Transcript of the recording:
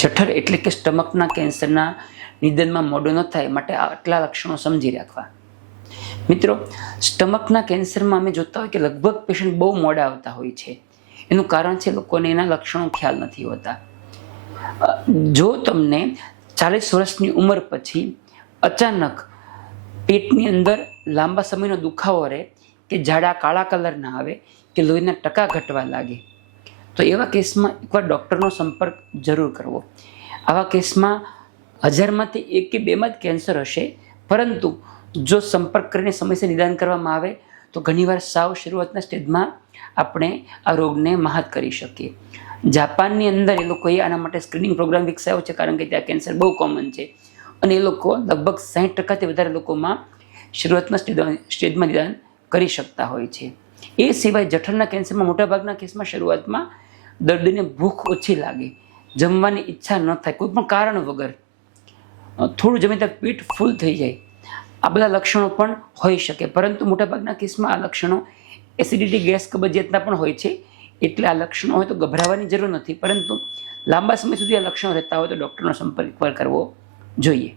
જઠર એટલે કે સ્ટમકના કેન્સરના નિદાનમાં મોડું ન થાય માટે આટલા લક્ષણો સમજી રાખવા. મિત્રો, સ્ટમકના કેન્સરમાં અમે જોતા હોય કે લગભગ પેશન્ટ બહુ મોડા આવતા હોય છે. એનું કારણ છે લોકોને એના લક્ષણો ખ્યાલ નથી હોતા. જો તમને 40 વર્ષની ઉંમર પછી અચાનક પેટની અંદર લાંબા સમયનો દુખાવો રહે, કે ઝાડા કાળા કલરના આવે, કે લોહીના ટકા ઘટવા લાગે, તો એવા કેસમાં એકવાર ડૉક્ટરનો સંપર્ક જરૂર કરવો. આવા કેસમાં 1000માંથી 1 કે 2માં જ કેન્સર હશે, પરંતુ જો સંપર્ક કરીને સમયસર નિદાન કરવામાં આવે તો ઘણીવાર સાવ શરૂઆતના સ્ટેજમાં આપણે આ રોગને મહાત કરી શકીએ. જાપાનની અંદર એ લોકોએ આના માટે સ્ક્રીનિંગ પ્રોગ્રામ વિકસાવ્યો છે, કારણ કે ત્યાં કેન્સર બહુ કોમન છે અને એ લોકો લગભગ 60%થી વધારે લોકોમાં શરૂઆતના સ્ટેજમાં નિદાન કરી શકતા હોય છે. એ સિવાય જઠરના કેન્સરમાં મોટાભાગના કેસમાં શરૂઆતમાં દર્દીને ભૂખ ઓછી લાગે, જમવાની ઈચ્છા ન થાય કોઈ પણ કારણ વગર, થોડું જમીન તક પેટ ફૂલ થઈ જાય, આ બધા લક્ષણો પણ હોઈ શકે. પરંતુ મોટાભાગના કેસમાં આ લક્ષણો એસિડિટી, ગેસ, કબજિયાતના પણ હોય છે. એટલે આ લક્ષણો હોય તો ગભરાવાની જરૂર નથી, પરંતુ લાંબા સમય સુધી આ લક્ષણો રહેતા હોય તો ડૉક્ટરનો સંપર્ક કરવો જોઈએ.